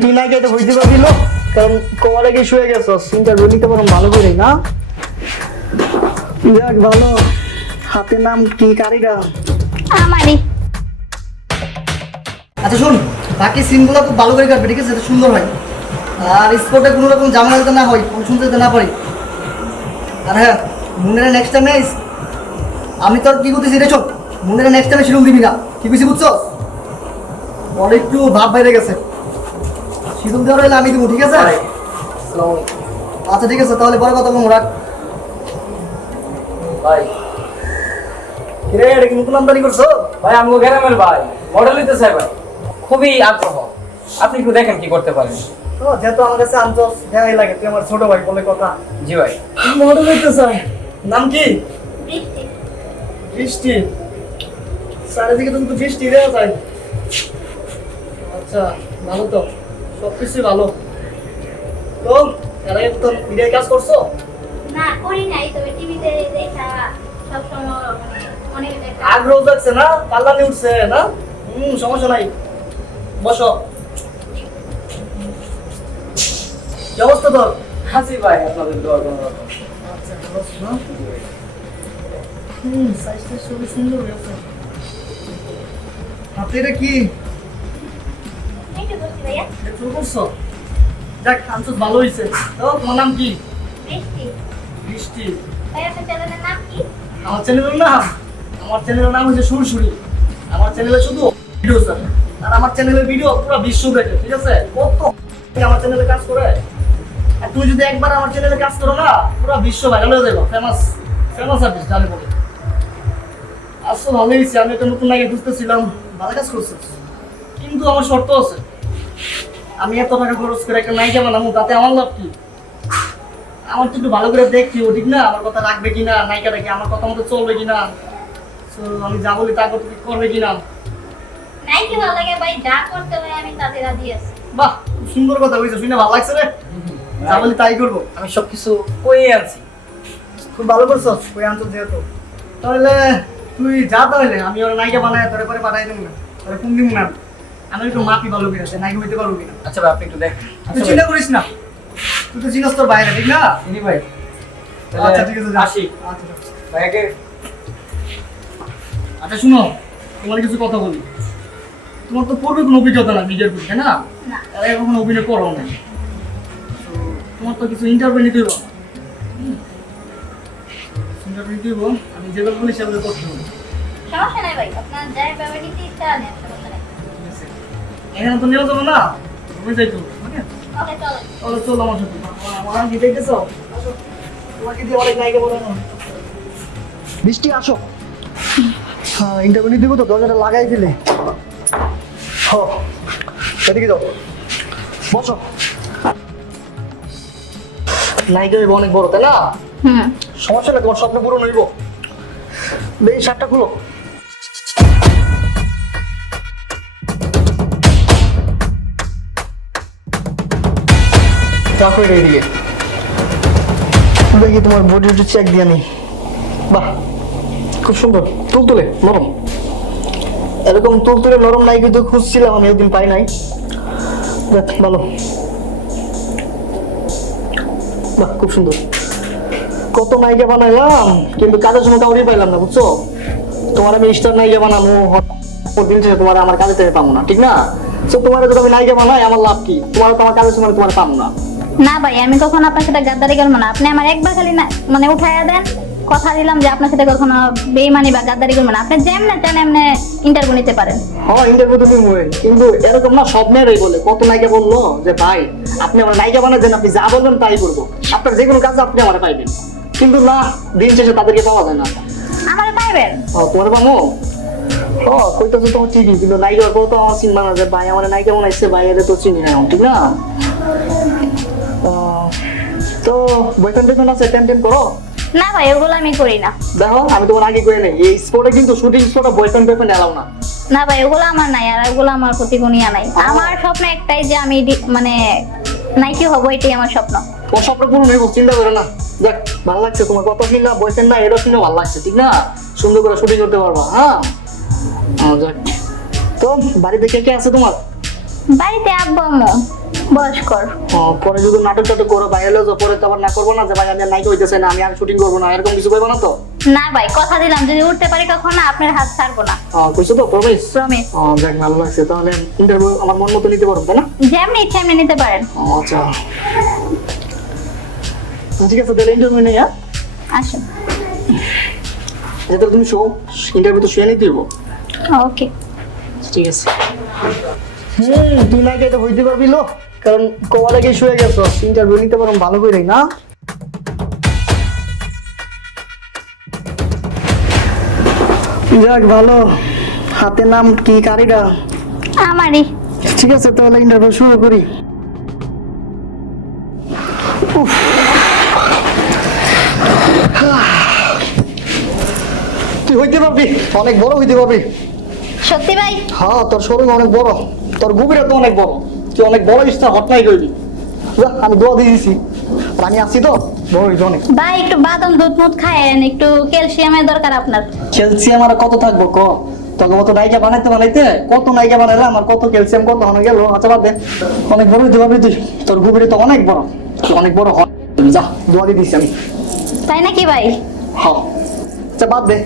তুই না গিয়ে তো হইতে পারবি না, কারণ কবার আগে শুয়ে গেছস, ইন্টারভিউ নিতে পারো ভালো করে না। যাক ভালো। হাতে নাম কি কারিগা? আমারই। আচ্ছা শোন, বাকি সিনগুলো খুব ভালো করে কাটবে, ঠিক আছে? যাতে সুন্দর হয়, আর স্পোর্টে কোনো রকম ঝামেলা যাতে না হয়, কোনো শুনতে যাতে না পারি। আর হ্যাঁ, মুন্ডের নেক্সট টাইমে আমি তোর কি করতেছি রে, চল মুন্ডের নেক্সট টাইমে শিরুল দিবি না, কি বেশি বুঝছো? ওর একটু ভাব বাইরে গেছে, শিরুল দেওয়ার হলে আমি দিব, ঠিক আছে? আচ্ছা ঠিক আছে, তাহলে পরে কথা বলবো, রাখ। ভাই কিরে, এটা কি নতুন আমদানি করছো? ভাই আমগো গ্রামের ভাই মডেল নিতে চাই ভাই, খুবই আগ্রহ। আপনি একটু দেখেন কি করতে পারেন। তো যেহেতু আমার কাছে আনছস, দেখাই লাগে, তুই আমার ছোট ভাই বলে কথা। জি ভাই। মডেল নিতে চাই, নাম কি? বৃষ্টি। বৃষ্টি। চারিদিকে তো কিন্তু বৃষ্টি দেওয়া যায়। আচ্ছা ভালো তো, সবকিছুই ভালো। তো এর আগে তো মিডিয়ায় কাজ করছো? না করি নাই, তবে টিভিতে দেখা সবসময় অনেক দেখা। আগ্রহ যাচ্ছে না, পাল্লানি উঠছে না? সমস্যা নাই, বসো। কি অবস্থা তোর? হাসি ভাই আপনাদের দোয়া কোনো রকম। আচ্ছা ভালো আছো না? সাইজটা খুবই সুন্দর হয়েছে। হাতে এটা কি? একটু বসি ভাইয়া। একটু করছো? যাক, আনসার ভালো হয়েছে। তো তোমার নাম কি? বৃষ্টি। বৃষ্টি। ভাইয়া আপনার চ্যানেলের নাম কি? আমার চ্যানেলের নাম, আমার চ্যানেলের নাম হচ্ছে সুরসুরি। আমার চ্যানেলে শুধু ভিডিও স্যার, আর আমার চ্যানেলের ভিডিও পুরো বিশ্ব দেখে, ঠিক আছে? কত আমার চ্যানেলে কাজ করে, আর তুই যদি একবার আমার চ্যানেলে কাজ করো না, পুরো বিশ্ব ভাইরাল হয়ে যাবে, ফেমাস ফেমাস আর্টিস্ট জানে বলে। আসলে ভালোই হয়েছে, আমি একটা নতুন লাগে বুঝতেছিলাম, ভালো কাজ করছিস, কিন্তু আমার শর্ত আছে। আমি এত টাকা খরচ করে একটা নায়িকা বানাবো, তাতে আমার লাভ কি? আমার তো একটু ভালো করে দেখছি, ও ঠিক না, আমার কথা রাখবে কিনা, নায়িকাটা কি আমার কথা মতো চলবে কিনা, আমি যা বলি তা করবে কিনা। নাই কি ভালো লাগে ভাই, যা করতে হয় আমি তাতে রাজি আছি। বাহ, খুব সুন্দর কথা হয়েছে, শুনে ভালো লাগছে রে। যা বলি তাই করবো। আমি সবকিছু কইয়ে আনছি। খুব ভালো করছো, ওই আনছো যেহেতু। তাহলে তুই যা, তাহলে আমি ওর নায়িকা বানাই তোরে পরে পাঠাই দেবো না, তোরে কোন দিন না, আমি একটু মাপি ভালো কিনা, সে নায়িকা হইতে পারবো কিনা। আচ্ছা ভাই আপনি একটু দেখেন। তুই চিন্তা করিস না, তুই তো চিনস তোর বাইরে, ঠিক না? চিনি ভাই। আচ্ছা ঠিক আছে, যা। আসি আচ্ছা যা। ভাইকে। আচ্ছা শুনো, তোমার কিছু কথা বলি। তোমার তো পূর্বে কোনো অভিজ্ঞতা না নিজের প্রতি, তাই না? না। তার আগে কখনো অভিনয় করো না। তো তোমার তো কিছু ইন্টারভিউ নিতে হইব। ইন্টারভিউ নিতে হইব, আমি যেভাবে বলি সেভাবে করতে হবে। সমস্যা নাই ভাই, আপনার যাই ব্যাপারে নিতে ইচ্ছা নেই, সমস্যা নাই। ঠিক আছে? এখানে তো নিয়ে যাবো না, তুমি যাইতে হবে, ওকে? ওকে চলো। তাহলে চলো আমার সাথে। আমার কি দেখতেছো? আসো, তোমাকে দিয়ে অনেক নায়িকা বানানো। বৃষ্টি আসো। হ্যাঁ, ইন্টারভিউ নিতে হইব তো, দরজাটা লাগাই দিলে। এদিকে যাও, বসো। নায়িকা হইব অনেক বড়, তাই না? সমস্যা নেই, তোমার স্বপ্ন পূরণ হইব। এই শার্টটা খুলো। দেখো এটা এদিকে, দেখি তোমার বডি একটু চেক দিয়ে নি। বাহ, খুব সুন্দর, তুলতুলে নরম। এরকম তুলতুলে নরম নায়িকা তো খুঁজছিলাম আমি, একদিন পাই নাই। দেখ ভালো, বাহ খুব সুন্দর। কত নায়িকা বানাইলাম, কিন্তু কাজের সময় কাউরি পাইলাম না, বুঝছো? তোমার আমি স্টার নায়িকা বানাবো, দিন শেষে তোমার আমার কাজে থেকে পাবো না, ঠিক না? তো তোমার যদি আমি নায়িকা বানাই, আমার লাভ কি? তোমার তো আমার কাজের সময় তোমার পাবো না। না ভাই, আমি কখনো আপনার সাথে গাদ্দারি করবো না। আপনি আমার একবার খালি না মানে উঠাইয়া দেন, কথা দিলাম যে আপনার সাথে কখনো বেইমানি বা গাদ্দারি করবো না। আপনি যেমনে চান এমনি ইন্টারভিউ নিতে পারেন। হ্যাঁ ইন্টারভিউ তুমি হয়ে, কিন্তু এরকম না সব মেয়েরাই বলে। কত নায়িকা বললো যে ভাই আপনি আমার নায়িকা বানাই দেন, আপনি যা বলবেন তাই করবো, আপনার যে কোনো কাজ আপনি আমার পাইবেন। কিন্তু না, দিন শেষে তাদেরকে পাওয়া যায় না। আমার পাইবেন? তোমার পাবো। কইতেছো তোমার ঠিকই, কিন্তু নায়িকার পর তো আমার চিনবা না যে ভাই আমার নায়িকা বানাইছে, ভাই এর তো চিনি না, ঠিক না? তো বয়ফ্রেন্ড টেফ্রেন্ড আছে, টেন করো? না ভাই, ওগুলো আমি করি না। দেখো আমি তোমার আগে করে নেই, এই স্পোর্টে কিন্তু শুটিং স্পোর্টে বয়ফ্রেন্ড টেফ্রেন্ড এলাও না। না ভাই, ওগুলো আমার নাই, আর ওগুলো আমার প্রতি গুণিয়া নাই। আমার স্বপ্ন একটাই যে আমি মানে নাইকি হবো, এটাই আমার স্বপ্ন। ও স্বপ্ন পূরণ হইব, চিন্তা করে না। দেখ ভালো লাগছে তোমার কথা শুনে, বয়ফ্রেন্ড না এটা শুনে ভালো লাগছে, ঠিক না? সুন্দর করে শুটিং করতে পারবা। হ্যাঁ যাক, তো বাড়িতে কে কে আছে তোমার? বাড়িতে আব্বু আম্মু বয়স্কর। পরে যদি নাটক টাটক করো ভাইরাল হয়ে যাও, পরে তো আবার না করবো না যে ভাই আমি আর নায়িকা হইতেছে না, আমি আর শুটিং করবো না, এরকম কিছু করবো না তো? না ভাই, কথা দিলাম যদি উঠতে পারি কখনো আপনার হাত ছাড়বো না। কইছো তো প্রমিস? প্রমিস। যাক ভালো লাগছে। তাহলে ইন্টারভিউ আমার মন মতো নিতে পারবো তাই না? যেমনি ইচ্ছা এমনি নিতে পারেন। আচ্ছা ঠিক আছে, তাহলে ইন্টারভিউ নেই। হ্যাঁ আসুন। যেটা তুমি শো ইন্টারভিউ তো শুয়ে নিতে হইব। ওকে। ঠিক আছে। তুই না গিয়ে তো হইতে পারবি লো, কারণ কবার আগে শুয়ে গেছো, ইন্টারভিউ নিতে পারো ভালো করে না? যাক ভালো। হাতে নাম কি কারিটা? আমারই। ঠিক আছে, তাহলে ইন্টারভিউ শুরু করি। উফ। তুই হইতে পারবি, অনেক বড় হইতে পারবি। সত্যি ভাই? হ্যাঁ, তোর শরীর অনেক বড়, তোর গভীরতা তো অনেক বড়, তুই অনেক বড় ইচ্ছা হটনাই করবি। আমি দোয়া দিয়ে দিছি, আর আমি আসছি তো বড় হইতে অনেক। ভাই একটু বাদাম দুধ মুধ খায়েন, একটু ক্যালসিয়ামের দরকার আপনার। ক্যালসিয়াম আর কত থাকবো ক? তোকে মতো নায়িকা বানাইতে বানাইতে কত নায়িকা বানাইলে আমার কত ক্যালসিয়াম কত হনে গেল। আচ্ছা বাদ দে, অনেক বড় হইতে পারবি তুই, তোর গভীরতা অনেক বড়, তুই অনেক বড় হ। যা, দোয়া দিয়ে দিছি আমি। তাই নাকি ভাই? হ্যাঁ, আচ্ছা বাদ দে।